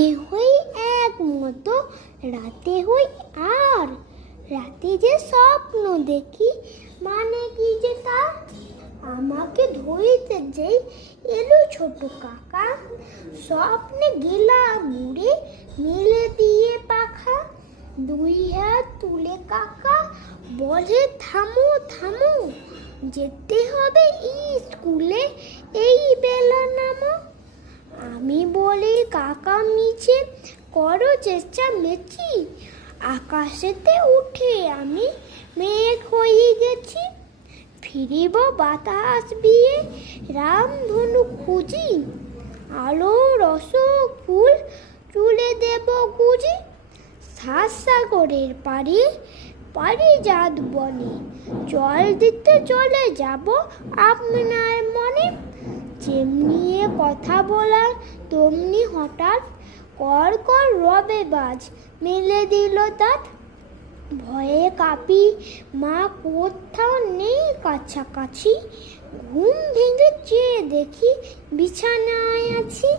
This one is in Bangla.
দিনে হই এক মতো, রাতে হই আর। রাতে যে স্বপ্ন দেখি, মানে কি যে তা? আমাকে ধরিতে যেই এলো ছোট কাকা, স্বপ্নে গেলাম উড়ে, মেলে দিয়ে পাখা। দুই হাত তুলে কাকা বলে, থামো থামো, যেতে হবে স্কুলে, এই বেলা নামো। আমি বলি, কাকা মিছে করো চেঁচামেচি, আকাশেতে উঠে আমি মেঘ হয়ে গেছি। ফিরিব বাতাস বিয়ে, রামধনু খুঁজি, আলো রস ফুল চুলে দেব গুজি। সাগরের পাড়ি পারিজাত বনে, জল দিতে চলে যাব আপনার মনে। যেমনি কথা বলার তেমনি হঠাৎ কর কর রবে বাজ মেলে দিল দাঁত। ভয়ে কাঁপি, মা কোথাও নেই কাছাকাছি। ঘুম ভেঙে চেয়ে দেখি বিছানায় আছি।